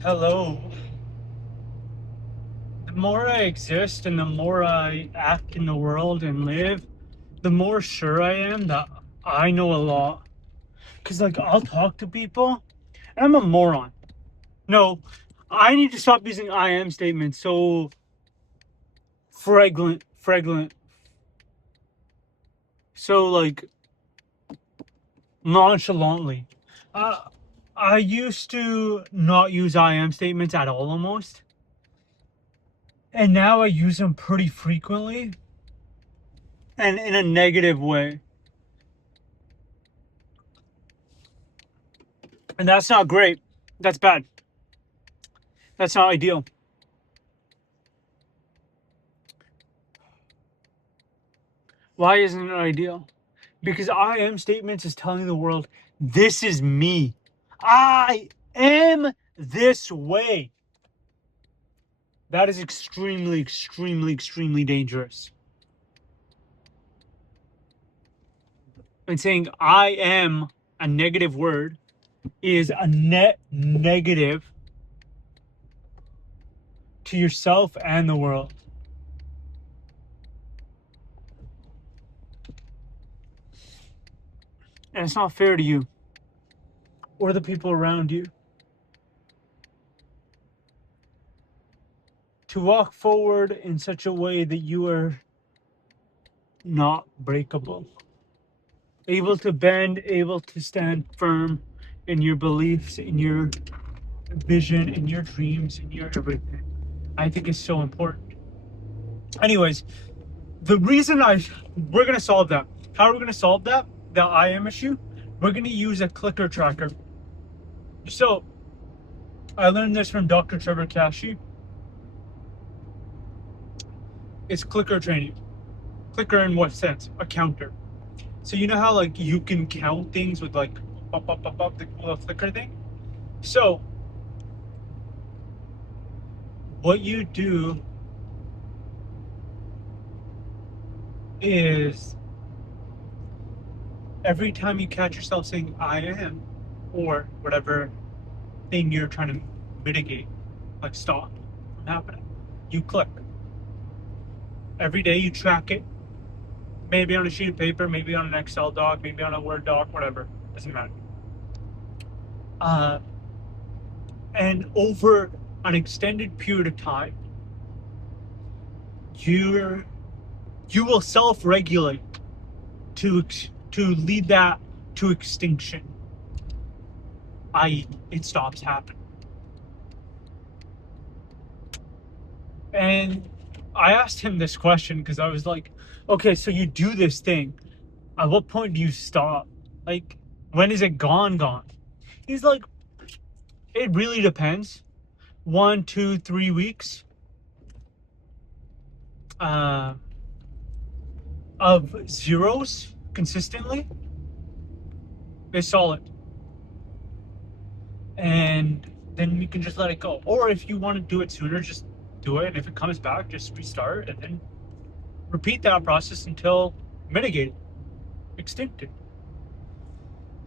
Hello. The more I exist and the more I act in the world and live, the more sure I am that I know a lot. Because, like, I'll talk to people and I'm a moron. No, I need to stop using I am statements so fragrant, so, like, nonchalantly. Uh, I used to not use I am statements at all almost. And now I use them pretty frequently and in a negative way. And that's not great. That's bad. That's not ideal. Why isn't it ideal? Because I am statements is telling the world, this is me. I am this way. That is extremely dangerous. And saying I am a negative word is a net negative to yourself and the world. And it's not fair to you or the people around you. To walk forward in such a way that you are not breakable, able to bend, able to stand firm in your beliefs, in your vision, in your dreams, in your everything. I think is so important. Anyways, the reason we're gonna solve that. How are we gonna solve that? The I am issue? We're gonna use a clicker tracker. So I learned this from Dr. Trevor Kashi. It's clicker training. Clicker in what sense? A counter. So you know how like you can count things with like up the little clicker thing? So what you do is every time you catch yourself saying I am or whatever thing you're trying to mitigate, like stop from happening, you click. Every day you track it, maybe on a sheet of paper, maybe on an Excel doc, maybe on a Word doc, whatever. Doesn't matter. Uh, and over an extended period of time, you're you will self-regulate to lead that to extinction, i.e., it stops happening. And I asked him this question because I was like, okay, so you do this thing. At what point do you stop? Like, when is it gone? He's like, it really depends. 1, 2, 3 weeks uh, of zeros consistently is solid. And then you can just let it go. Or if you want to do it sooner, just do it. And if it comes back, just restart and then repeat that process until mitigated, extincted.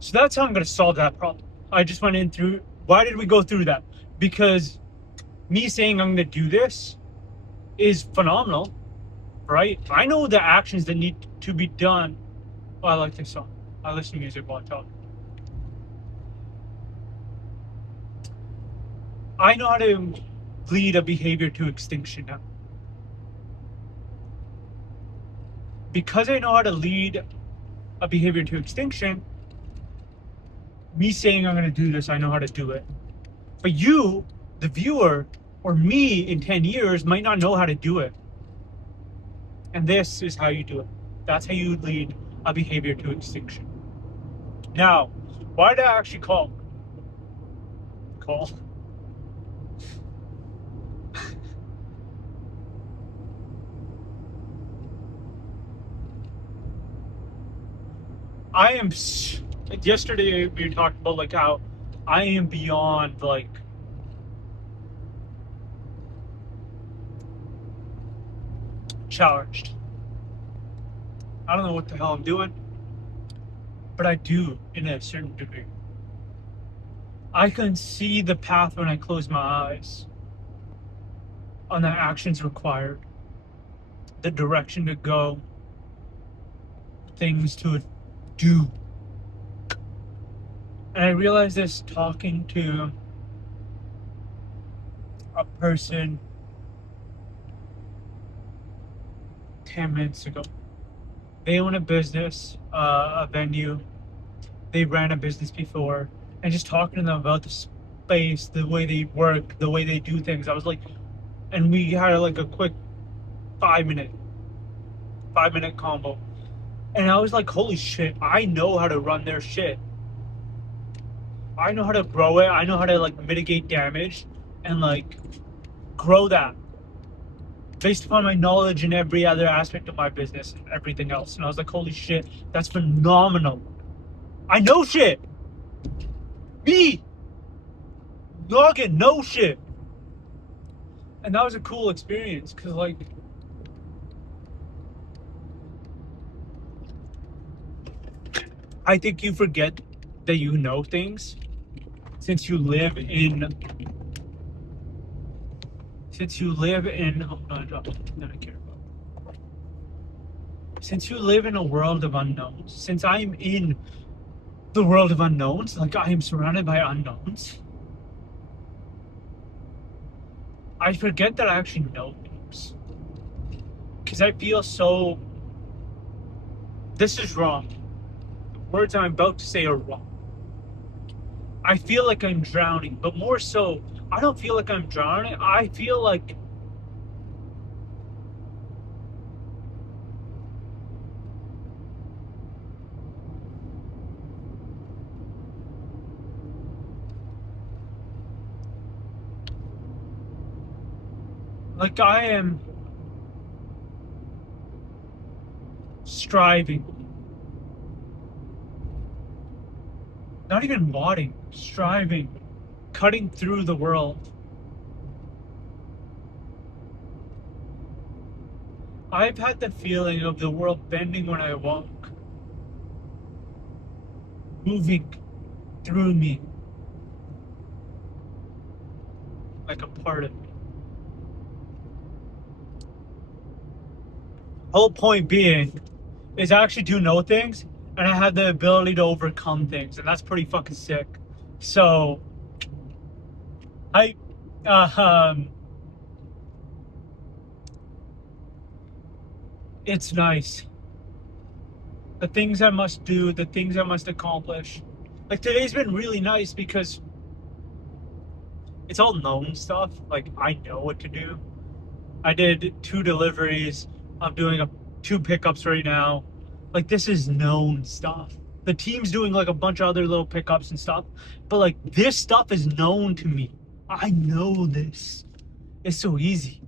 So that's how I'm going to solve that problem. I just went in through. Why did we go through that? Because me saying I'm going to do this is phenomenal, right? I know the actions that need to be done. Oh, I like this song. I listen to music while I talk. I know how to lead a behavior to extinction now. Because I know how to lead a behavior to extinction, me saying I'm going to do this, I know how to do it. But you, the viewer, or me in 10 years might not know how to do it. And this is how you do it. That's how you lead a behavior to extinction. Now, why did I actually call? Call? I am. Yesterday we talked about like how I am beyond like charged. I don't know what the hell I'm doing, but I do in a certain degree. I can see the path when I close my eyes on the actions required, the direction to go, things to do. And I realized this talking to a person 10 minutes ago. They own a business, a venue. They ran a business before. And just talking to them about the space, the way they work, the way they do things. I was like, and we had like a quick 5 minute, 5 minute combo. And I was like, holy shit, I know how to run their shit. I know how to grow it. I know how to like mitigate damage and like grow that based upon my knowledge in every other aspect of my business and everything else. And I was like, holy shit, that's phenomenal. I know shit. Me, Noggin, no shit. And that was a cool experience because like I think you forget that you know things since you live in oh, no, I care about. Since you live in a world of unknowns, since I'm in the world of unknowns, like I am surrounded by unknowns, I forget that I actually know things. Because I feel so. This is wrong. The words I'm about to say are wrong. I feel like I'm drowning, but more so, I don't feel like I'm drowning. I feel like I am striving, not even wanting, striving, cutting through the world. I've had the feeling of the world bending when I walk, moving through me like a part of me. Whole point being is I actually do know things and I have the ability to overcome things, and that's pretty fucking sick. So I it's nice. The things I must do, the things I must accomplish. Like today's been really nice because it's all known stuff. Like I know what to do. I did 2 deliveries. I'm doing 2 pickups right now. Like this is known stuff. The team's doing like a bunch of other little pickups and stuff, but like this stuff is known to me. I know this. It's so easy.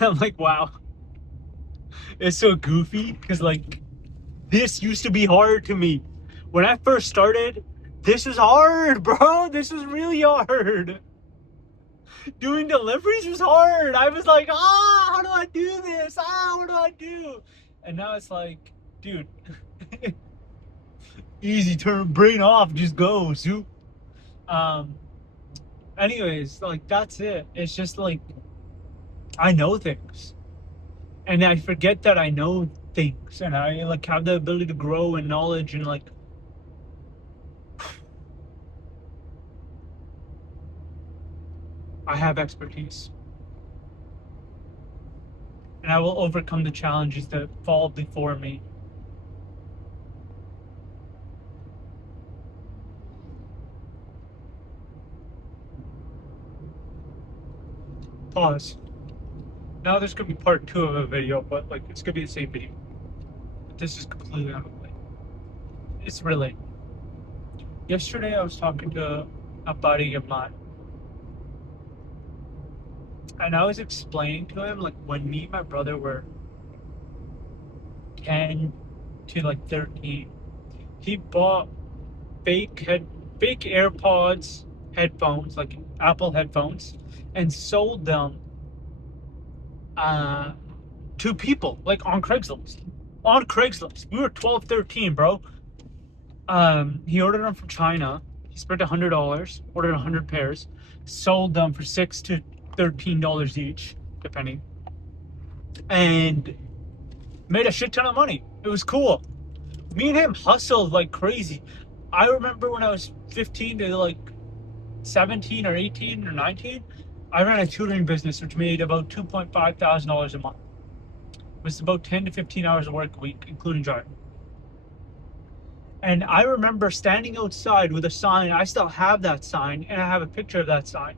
I'm like, wow. It's so goofy because like this used to be hard to me. When I first started, this was hard, bro. This was really hard. Doing deliveries was hard. I was like, how do I do this? What do I do? And now it's like, dude, easy, turn brain off, just go, zoop. Um, anyways, like that's it. It's just like I know things. And I forget that I know things and I like have the ability to grow in knowledge and like I have expertise. And I will overcome the challenges that fall before me. Pause. Now there's gonna be part 2 of a video, but like it's gonna be the same video. But this is completely unrelated. It's related. Yesterday I was talking to a buddy of mine, and I was explaining to him like when me and my brother were 10 to like 13, he bought fake AirPods headphones, like Apple headphones, and sold them uh, to people like on Craigslist. On Craigslist. We were 12, 13, bro. He ordered them from China. He spent $100, ordered 100 pairs, sold them for $6 to $13 each, depending, and made a shit ton of money. It was cool. Me and him hustled like crazy. I remember when I was 15 to like 17 or 18 or 19, I ran a tutoring business which made about $2,500 a month. It was about 10 to 15 hours of work a week, including driving. And I remember standing outside with a sign. I still have that sign, and I have a picture of that sign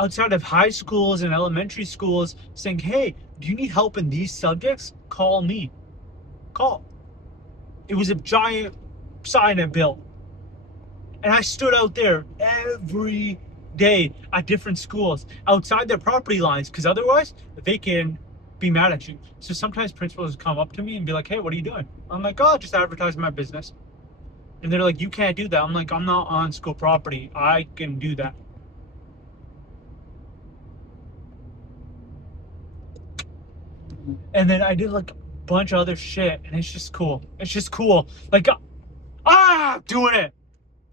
outside of high schools and elementary schools saying, hey, do you need help in these subjects? Call me. Call. It was a giant sign I built. And I stood out there every day at different schools outside their property lines, because otherwise they can be mad at you. So sometimes principals come up to me and be like, hey, what are you doing? I'm like, oh, just advertising my business. And they're like, you can't do that. I'm like, I'm not on school property. I can do that. And then I did like a bunch of other shit, and it's just cool. It's just cool. Like, doing it.